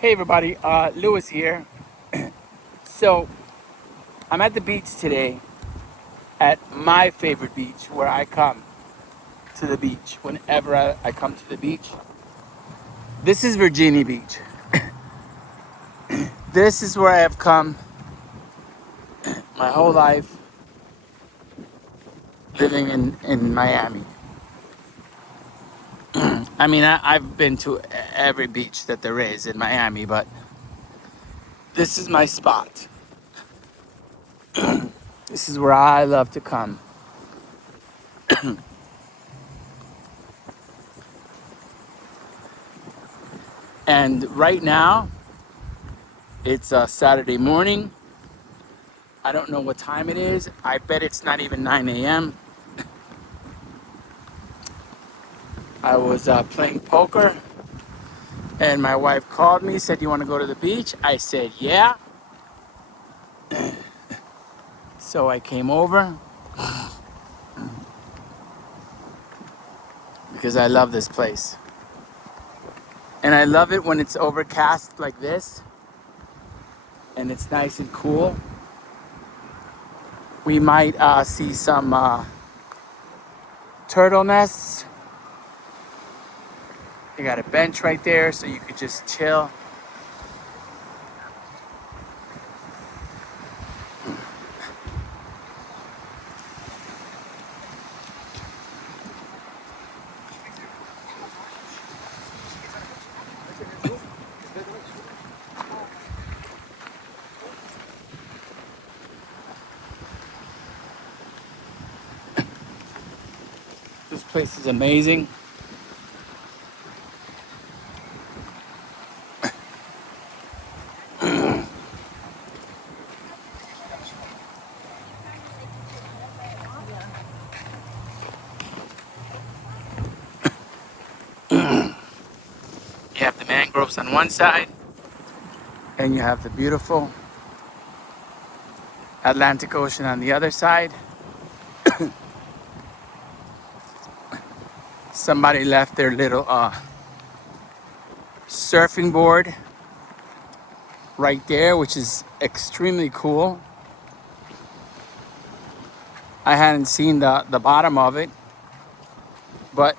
Hey everybody, Lewis here. So I'm at the beach today, at my favorite beach where I come to the beach whenever I come to the beach. This is Virginia Beach. This is where I have come my whole life, living in Miami. I mean, I've been to every beach that there is in Miami, but this is my spot. This is where I love to come. And right now, it's a Saturday morning. I don't know what time it is. I bet it's not even 9 a.m. I was playing poker and my wife called me, said, "You want to go to the beach?" I said, "Yeah." So I came over because I love this place. And I love it when it's overcast like this and it's nice and cool. We might see some turtle nests. You got a bench right there so you could just chill. This place is amazing. You have the mangroves on one side and you have the beautiful Atlantic Ocean on the other side. Somebody left their little surfing board right there, which is extremely cool. I hadn't seen the bottom of it, but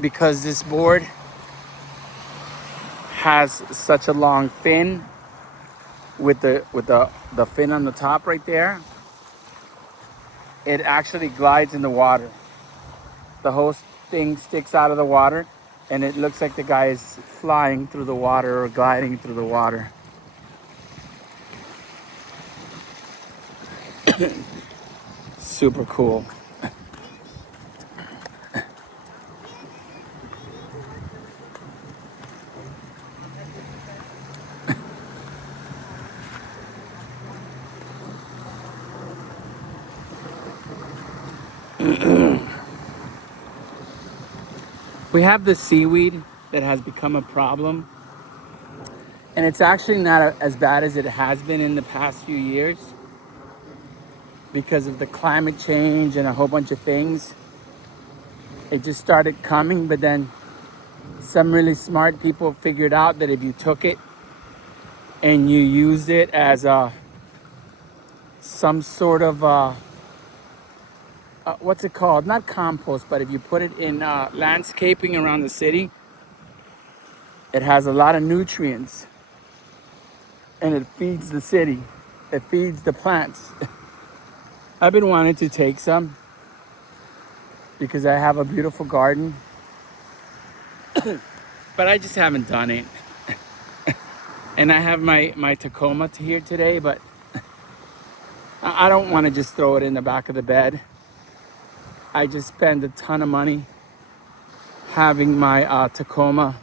because this board has such a long fin with the fin on the top right there, it actually glides in the water. The whole thing sticks out of the water and it looks like the guy is flying through the water or gliding through the water. Super cool. We have the seaweed that has become a problem, and it's actually not as bad as it has been in the past few years because of the climate change and a whole bunch of things. It just started coming, but then some really smart people figured out that if you took it and you used it as some sort of what's it called? Not compost, but if you put it in landscaping around the city, it has a lot of nutrients and it feeds the city. It feeds the plants. I've been wanting to take some because I have a beautiful garden, but I just haven't done it. And I have my Tacoma here today, but I don't want to just throw it in the back of the bed. I just spend a ton of money having my Tacoma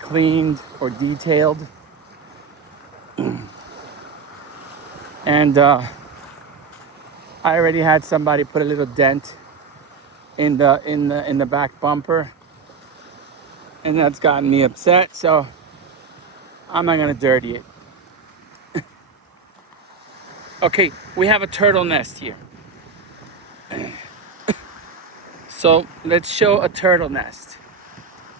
cleaned or detailed, and I already had somebody put a little dent in the back bumper, and that's gotten me upset. So I'm not gonna dirty it. Okay, we have a turtle nest here. So let's show a turtle nest.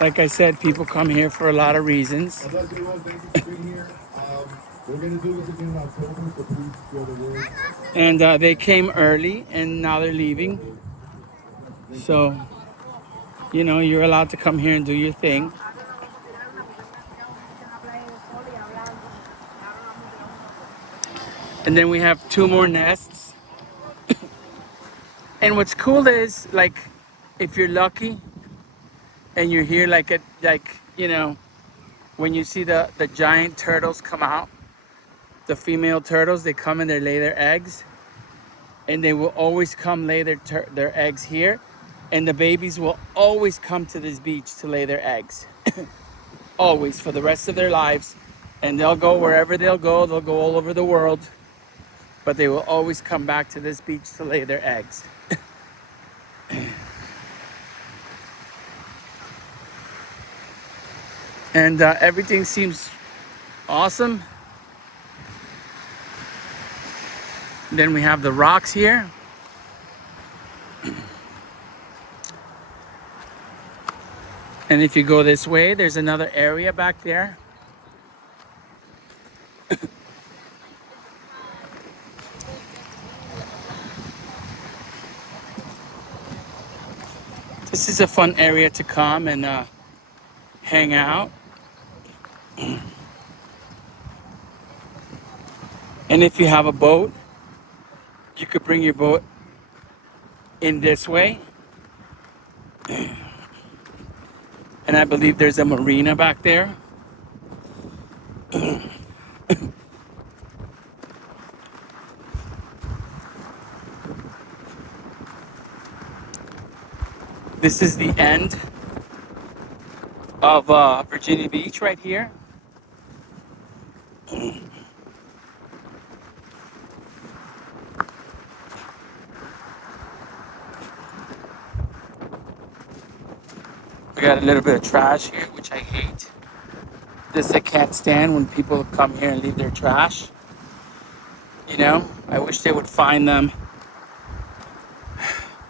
Like I said, people come here for a lot of reasons. I'd like everyone, thank you for being here. We're going to do this again in October, so please spread the word. And they came early and now they're leaving. So, you know, you're allowed to come here and do your thing. And then we have 2 more nests. And what's cool is, like, if you're lucky and you're here, like, you know, when you see the giant turtles come out, the female turtles, they come and they lay their eggs. And they will always come lay their eggs here. And the babies will always come to this beach to lay their eggs. Always, for the rest of their lives. And they'll go wherever they'll go all over the world. But they will always come back to this beach to lay their eggs. And everything seems awesome. Then we have the rocks here. And if you go this way, there's another area back there. This is a fun area to come and hang out. And if you have a boat, you could bring your boat in this way. And I believe there's a marina back there. This is the end of Virginia Beach right here. We got a little bit of trash here, which I hate. This I can't stand, when people come here and leave their trash. You know, I wish they would fine them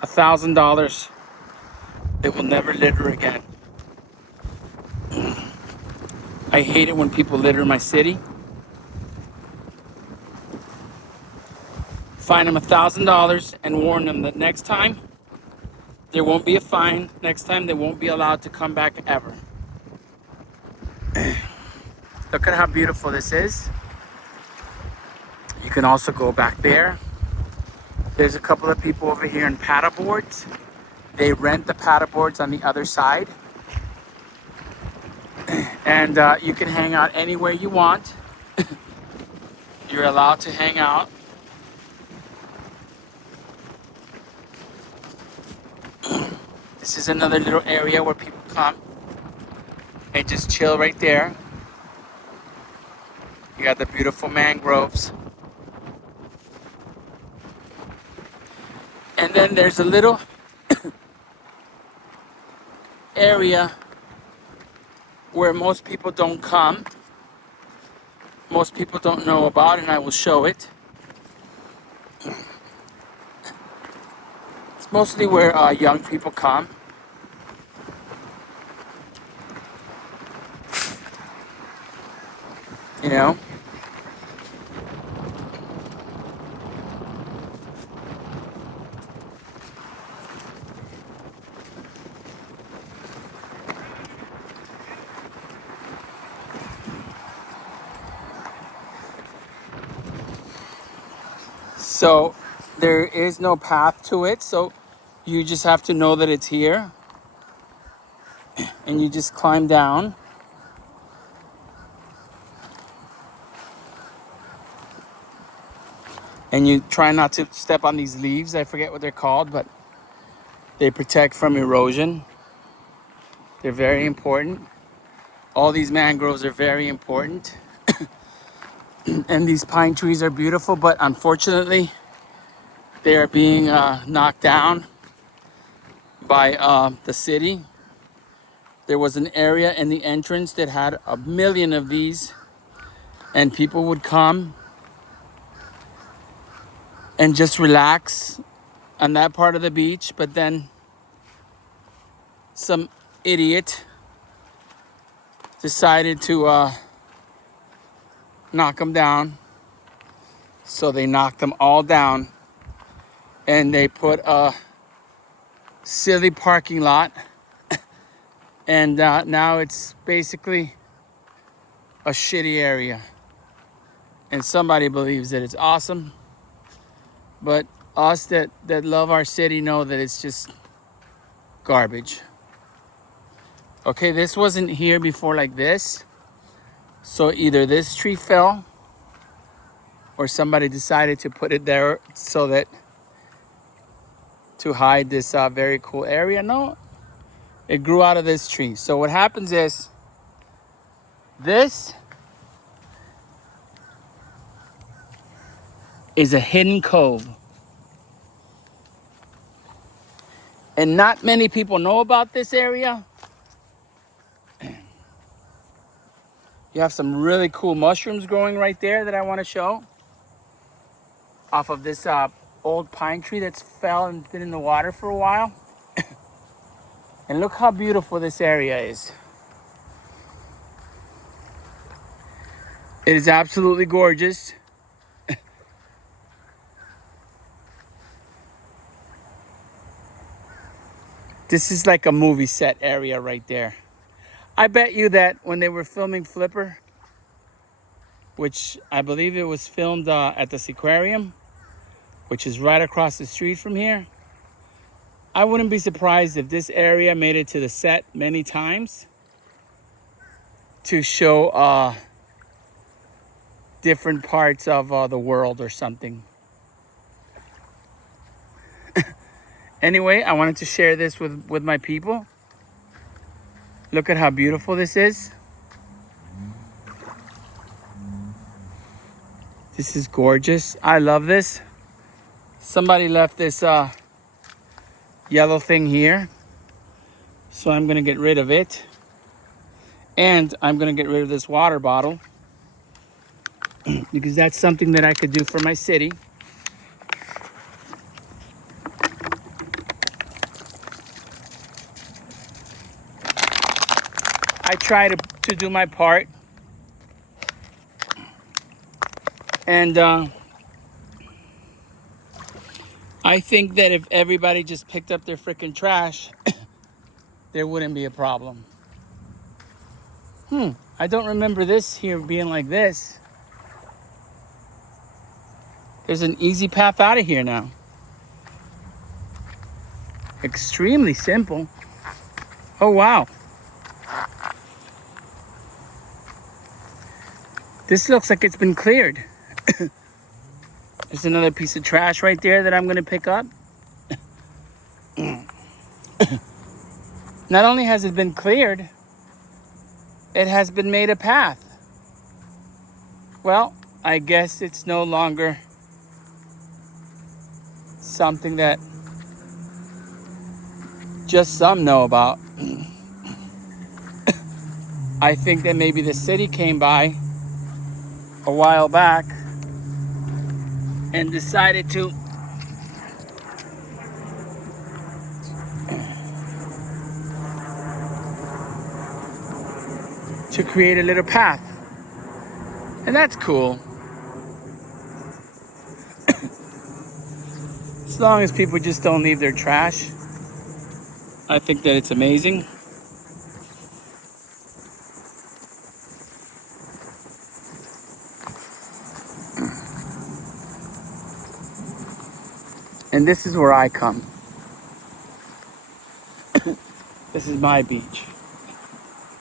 $1,000. They will never litter again. I hate it when people litter in my city. Fine them $1,000 and warn them that next time there won't be a fine. Next time they won't be allowed to come back ever. Look at how beautiful this is. You can also go back there. There's a couple of people over here in paddleboards. They rent the paddleboards on the other side. And you can hang out anywhere you want. You're allowed to hang out. This is another little area where people come and just chill right there. You got the beautiful mangroves. And then there's a little area where most people don't come. Most people don't know about, and I will show it. It's mostly where young people come. You know? So there is no path to it, so you just have to know that it's here. And you just climb down. And you try not to step on these leaves. I forget what they're called, but they protect from erosion. They're very important. All these mangroves are very important. And these pine trees are beautiful, but unfortunately, they are being knocked down by the city. There was an area in the entrance that had 1 million of these, and people would come and just relax on that part of the beach, but then some idiot decided to knock them down. So they knocked them all down and they put a silly parking lot. And now it's basically a shitty area. And somebody believes that it's awesome. But us that love our city know that it's just garbage. Okay, this wasn't here before like this. So either this tree fell or somebody decided to put it there so that to hide this very cool area. No, it grew out of this tree. So what happens is this is a hidden cove. And not many people know about this area. You have some really cool mushrooms growing right there that I want to show. Off of this old pine tree that's fell and been in the water for a while. And look how beautiful this area is. It is absolutely gorgeous. This is like a movie set area right there. I bet you that when they were filming Flipper, which I believe it was filmed at the Seaquarium, which is right across the street from here, I wouldn't be surprised if this area made it to the set many times to show different parts of the world or something. Anyway, I wanted to share this with my people. Look at how beautiful this is. This is gorgeous. I love this. Somebody left this yellow thing here. So I'm gonna get rid of it. And I'm gonna get rid of this water bottle because that's something that I could do for my city. I try to do my part. And I think that if everybody just picked up their freaking trash, there wouldn't be a problem. I don't remember this here being like this. There's an easy path out of here now. Extremely simple. Oh, wow. This looks like it's been cleared. There's another piece of trash right there that I'm gonna pick up. Not only has it been cleared, it has been made a path. Well, I guess it's no longer something that just some know about. I think that maybe the city came by a while back and decided to create a little path. And that's cool. As long as people just don't leave their trash, I think that it's amazing. And this is where I come. This is my beach.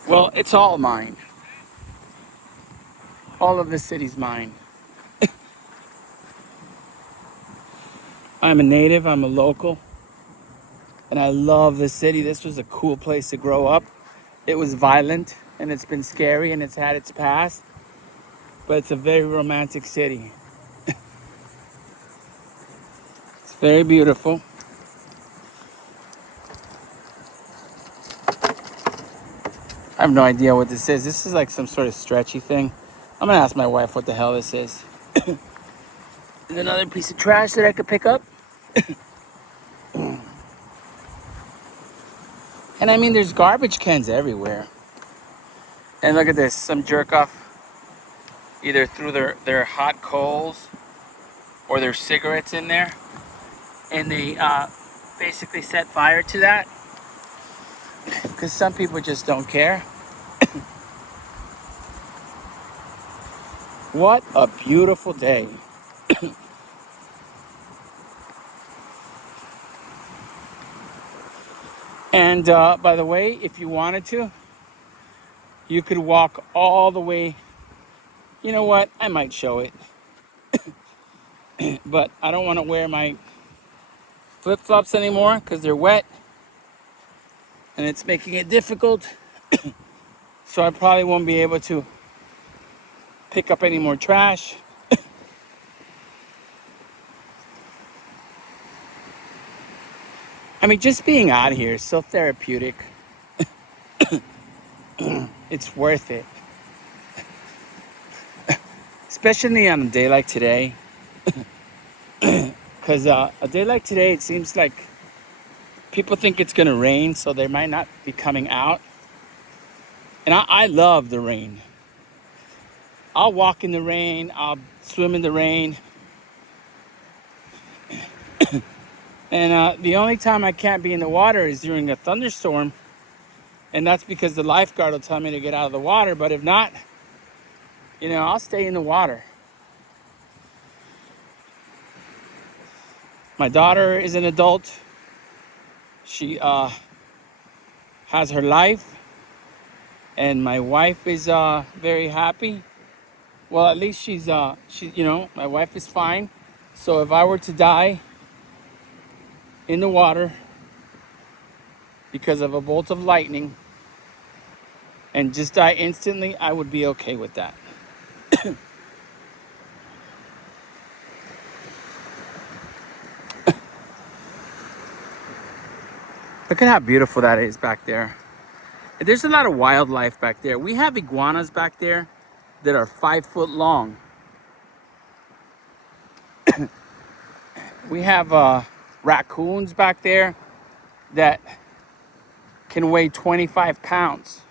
Well, it's all mine. All of the city's mine. I'm a native, I'm a local, and I love this city. This was a cool place to grow up. It was violent, and it's been scary, and it's had its past, but it's a very romantic city. It's very beautiful. I have no idea what this is. This is like some sort of stretchy thing. I'm gonna ask my wife what the hell this is. There's another piece of trash that I could pick up. And I mean, there's garbage cans everywhere. And look at this, some jerk off either threw their hot coals or their cigarettes in there, and they basically set fire to that because some people just don't care. What a beautiful day. And by the way, if you wanted to, you could walk all the way. You know what? I might show it. But I don't want to wear my flip-flops anymore because they're wet. And it's making it difficult. So I probably won't be able to pick up any more trash. I mean, just being out here is so therapeutic. It's worth it. Especially on a day like today. Because a day like today, it seems like people think it's going to rain, so they might not be coming out. And I love the rain. I'll walk in the rain. I'll swim in the rain. And the only time I can't be in the water is during a thunderstorm. And that's because the lifeguard will tell me to get out of the water. But if not, I'll stay in the water. My daughter is an adult. She has her life. And my wife is very happy. Well, at least she's my wife is fine. So if I were to die in the water because of a bolt of lightning and just die instantly, I would be okay with that. Look at how beautiful that is back there. There's a lot of wildlife back there. We have iguanas back there that are 5 foot long. We have raccoons back there that can weigh 25 pounds.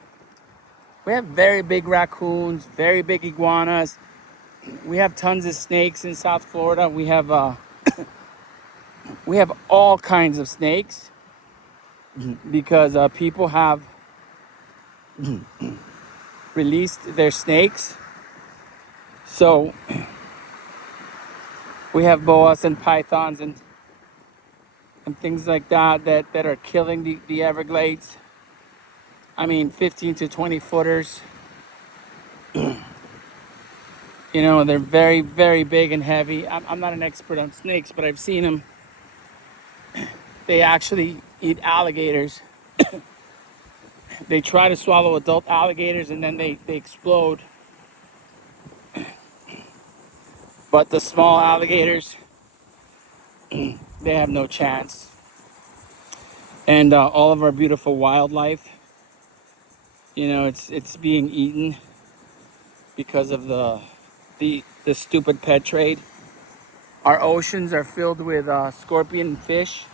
We have very big raccoons, very big iguanas. We have tons of snakes in South Florida. We have all kinds of snakes because people have released their snakes. So we have boas and pythons and things like that are killing the Everglades. I mean, 15 to 20 footers. They're very, very big and heavy. I'm not an expert on snakes, but I've seen them. They actually eat alligators. They try to swallow adult alligators and then they explode. But the small alligators, they have no chance. And all of our beautiful wildlife, it's being eaten because of the stupid pet trade. Our oceans are filled with scorpion fish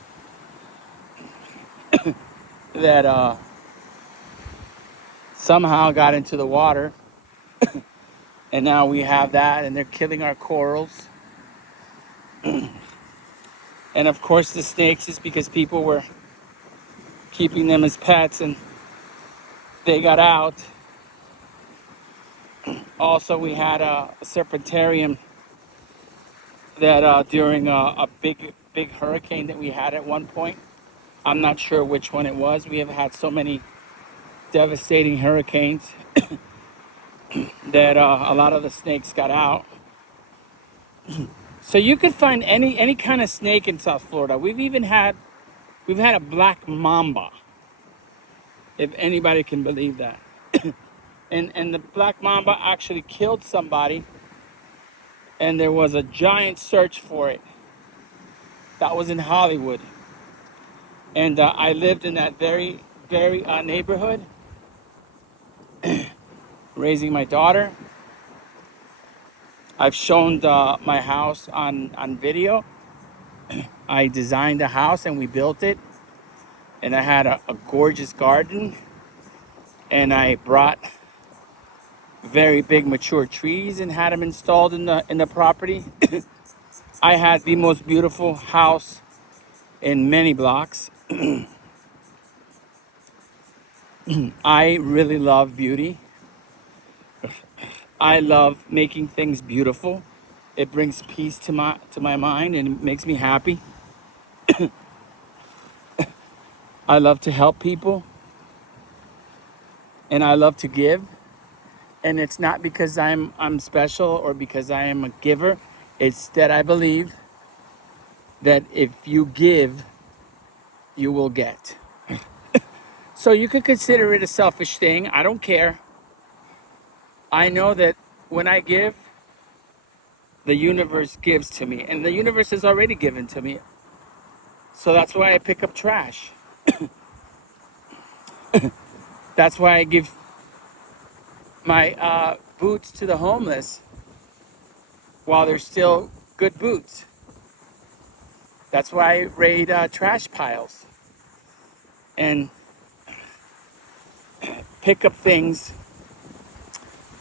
that somehow got into the water. And now we have that, and they're killing our corals. And of course the snakes is because people were keeping them as pets and they got out. Also, we had a serpentarium that during a big hurricane that we had at one point. I'm not sure which one it was. We have had so many devastating hurricanes that a lot of the snakes got out. So you could find any kind of snake in South Florida. We've had a black mamba, if anybody can believe that. And the black mamba actually killed somebody, and there was a giant search for it. That was in Hollywood. And I lived in that very, very neighborhood, raising my daughter. I've shown my house on video. I designed the house and we built it. And I had a gorgeous garden. And I brought very big mature trees and had them installed in the property. I had the most beautiful house in many blocks. I really love beauty. I love making things beautiful. It brings peace to my mind and it makes me happy. I love to help people and I love to give. And it's not because I'm special or because I am a giver. It's that I believe that if you give, you will get. So you could consider it a selfish thing. I don't care. I know that when I give, the universe gives to me, and the universe has already given to me. So that's why I pick up trash. That's why I give my boots to the homeless while they're still good boots. That's why I raid trash piles and pick up things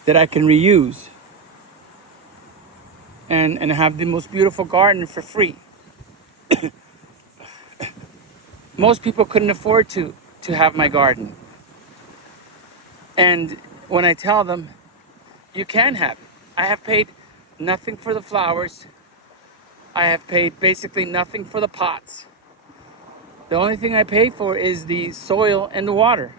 that I can reuse and have the most beautiful garden for free. Most people couldn't afford to have my garden. And when I tell them, you can have it. I have paid nothing for the flowers. I have paid basically nothing for the pots. The only thing I pay for is the soil and the water.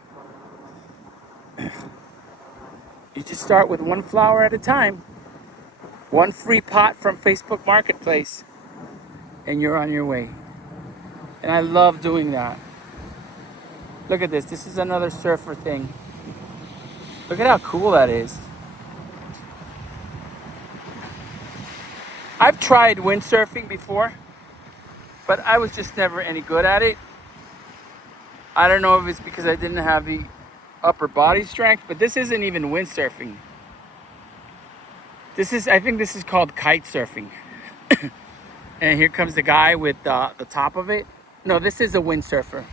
You just start with one flower at a time, one free pot from Facebook Marketplace, and you're on your way. And I love doing that. Look at this. This is another surfer thing. Look at how cool that is. I've tried windsurfing before, but I was just never any good at it. I don't know if it's because I didn't have the upper body strength, but this isn't even windsurfing. I think this is called kite surfing. And here comes the guy with the top of it. No, this is a windsurfer.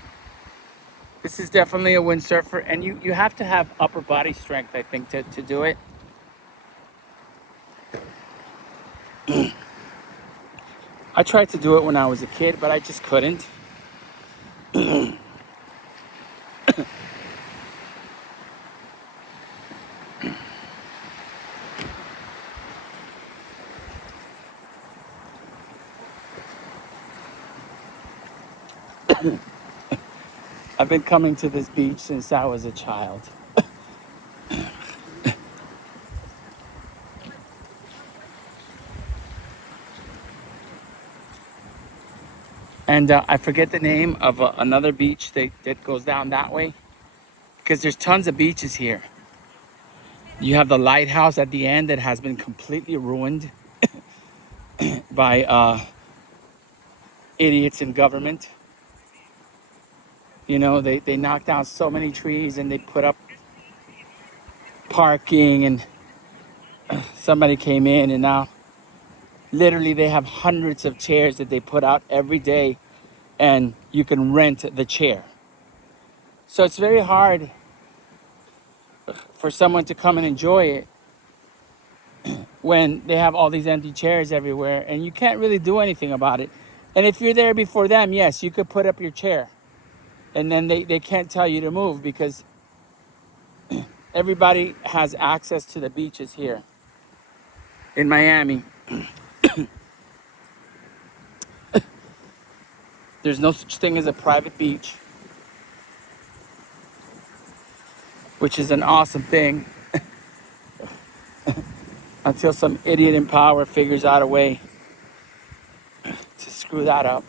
This is definitely a windsurfer, and you have to have upper body strength, I think, to do it. I tried to do it when I was a kid, but I just couldn't. I've been coming to this beach since I was a child. And I forget the name of another beach that goes down that way. Because there's tons of beaches here. You have the lighthouse at the end that has been completely ruined by idiots in government. You know, they knocked down so many trees and they put up parking, and somebody came in and now literally they have hundreds of chairs that they put out every day and you can rent the chair. So it's very hard for someone to come and enjoy it when they have all these empty chairs everywhere and you can't really do anything about it. And if you're there before them, yes, you could put up your chair and then they can't tell you to move because everybody has access to the beaches here in Miami. There's no such thing as a private beach, which is an awesome thing until some idiot in power figures out a way to screw that up.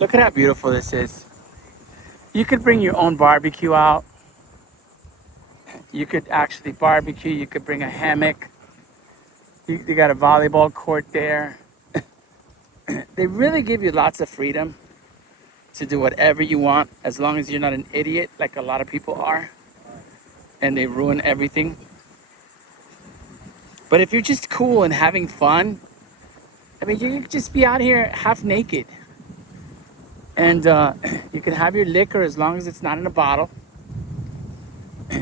Look at how beautiful this is. You could bring your own barbecue out. You could actually barbecue. You could bring a hammock. You got a volleyball court there. They really give you lots of freedom to do whatever you want as long as you're not an idiot like a lot of people are and they ruin everything. But if you're just cool and having fun, I mean, you could just be out here half naked. And you can have your liquor as long as it's not in a bottle.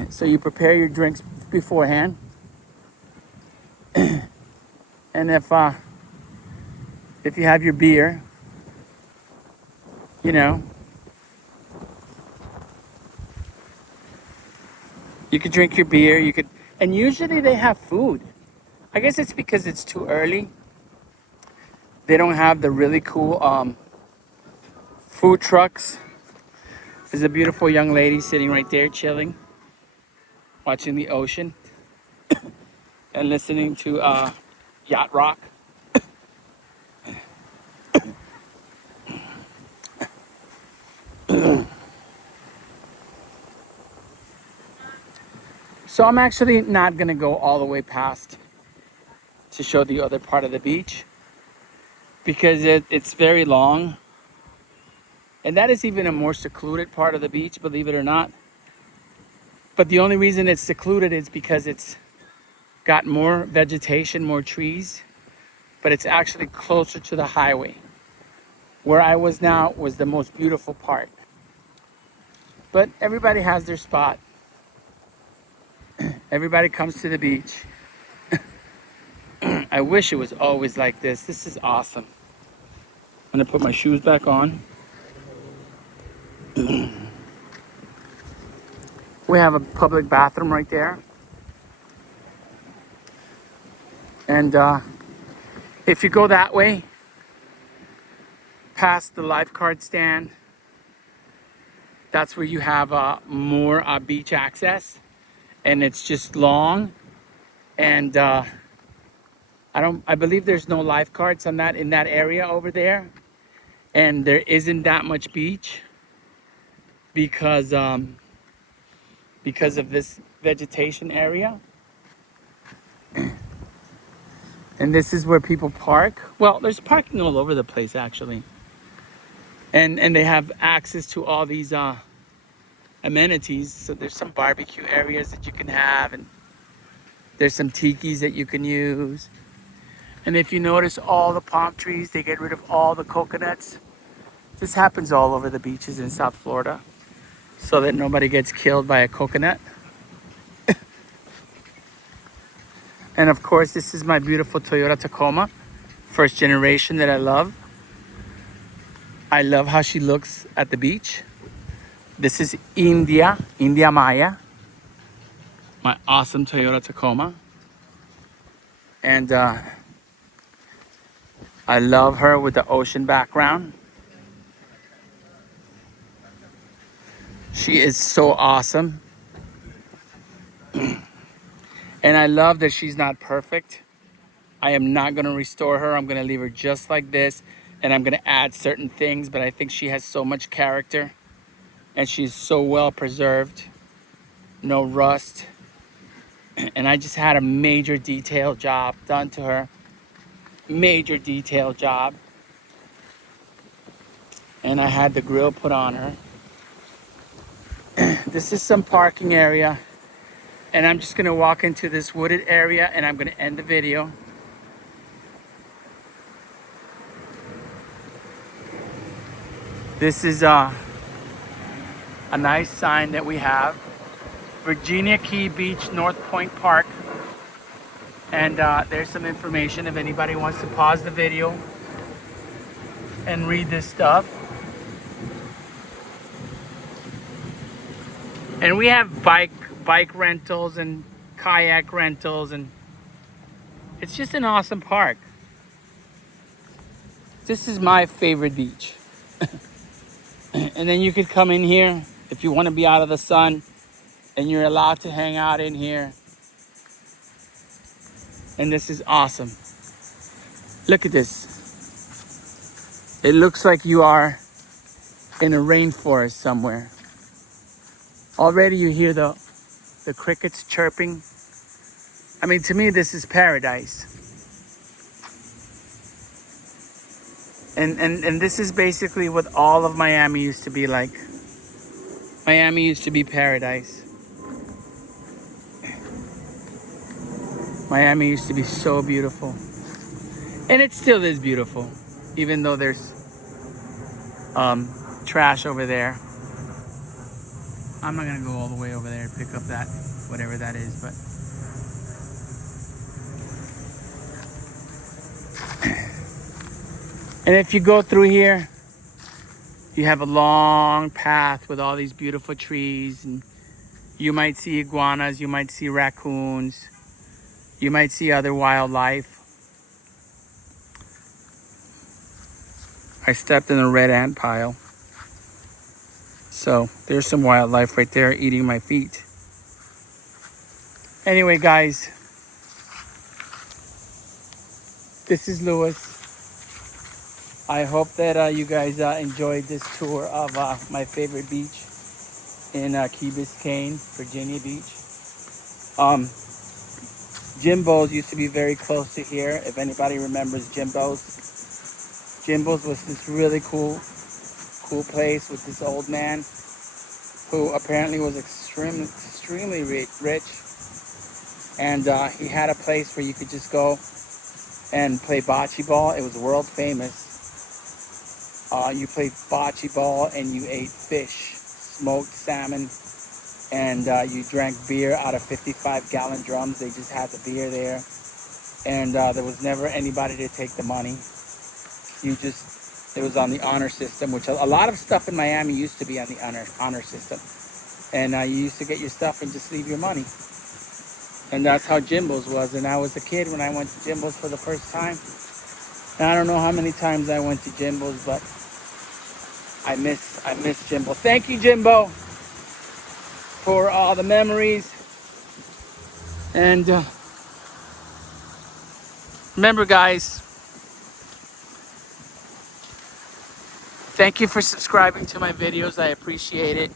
So you prepare your drinks beforehand. And if you have your beer, you know, you could drink your beer, you could, and usually they have food. I guess it's because it's too early. They don't have the really cool food trucks. There's a beautiful young lady sitting right there chilling, watching the ocean and listening to yacht rock. So I'm actually not gonna go all the way past to show the other part of the beach because it's very long. And that is even a more secluded part of the beach, believe it or not. But the only reason it's secluded is because it's got more vegetation, more trees, but it's actually closer to the highway. Where I was now was the most beautiful part. But everybody has their spot. Everybody comes to the beach. I wish it was always like this. This is awesome. I'm gonna put my shoes back on. We have a public bathroom right there. And if you go that way, past the lifeguard stand, that's where you have more beach access. And it's just long. And I believe there's no lifeguards on that in that area over there. And there isn't that much beach because of this vegetation area. And this is where people park. Well, there's parking all over the place actually. And they have access to all these amenities. So there's some barbecue areas that you can have, and there's some tikis that you can use. And if you notice all the palm trees, they get rid of all the coconuts. This happens all over the beaches in South Florida so that nobody gets killed by a coconut. And of course, this is my beautiful Toyota Tacoma, first generation that I love. I love how she looks at the beach. This is India Maya, my awesome Toyota Tacoma. And I love her with the ocean background. She is so awesome. And I love that she's not perfect. I am not gonna restore her. I'm gonna leave her just like this. And I'm gonna add certain things, but I think she has so much character. And she's so well preserved. No rust. And I just had a major detail job done to her. Major detail job. And I had the grill put on her. This is some parking area. And I'm just gonna walk into this wooded area and I'm gonna end the video. This is a nice sign that we have. Virginia Key Beach, North Point Park. And there's some information if anybody wants to pause the video and read this stuff. And we have bike rentals and kayak rentals, and it's just an awesome park. This is my favorite beach. And then you could come in here if you want to be out of the sun, and you're allowed to hang out in here. And this is awesome. Look at this. It looks like you are in a rainforest somewhere. Already you hear the crickets chirping. I mean, to me, this is paradise. And this is basically what all of Miami used to be like. Miami used to be paradise. Miami used to be so beautiful. And it still is beautiful, even though there's trash over there. I'm not gonna go all the way over there and pick up that, whatever that is, but. And if you go through here, you have a long path with all these beautiful trees, and you might see iguanas, you might see raccoons, you might see other wildlife. I stepped in a red ant pile. So there's some wildlife right there eating my feet. Anyway, guys, this is Louis. I hope that you guys enjoyed this tour of my favorite beach in Key Biscayne, Virginia Beach. Jimbo's used to be very close to here. If anybody remembers Jimbo's was this really cool place with this old man who apparently was extremely rich. And he had a place where you could just go and play bocce ball. It was world famous. You played bocce ball and you ate fish, smoked salmon, and you drank beer out of 55-gallon drums. They just had the beer there. And there was never anybody to take the money. It was on the honor system, which a lot of stuff in Miami used to be on the honor system. And you used to get your stuff and just leave your money. And that's how Jimbo's was. And I was a kid when I went to Jimbo's for the first time. And I don't know how many times I went to Jimbo's, but I miss Jimbo. Thank you, Jimbo, for all the memories. And remember, guys, thank you for subscribing to my videos. I appreciate it.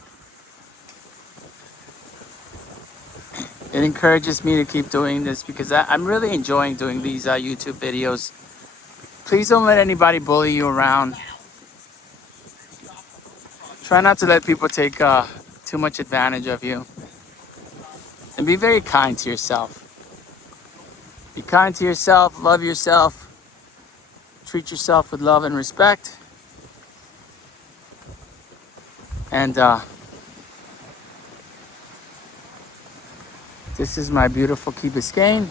It encourages me to keep doing this because I'm really enjoying doing these YouTube videos. Please don't let anybody bully you around. Try not to let people take too much advantage of you. And be very kind to yourself. Be kind to yourself, love yourself, treat yourself with love and respect. And this is my beautiful Key Biscayne.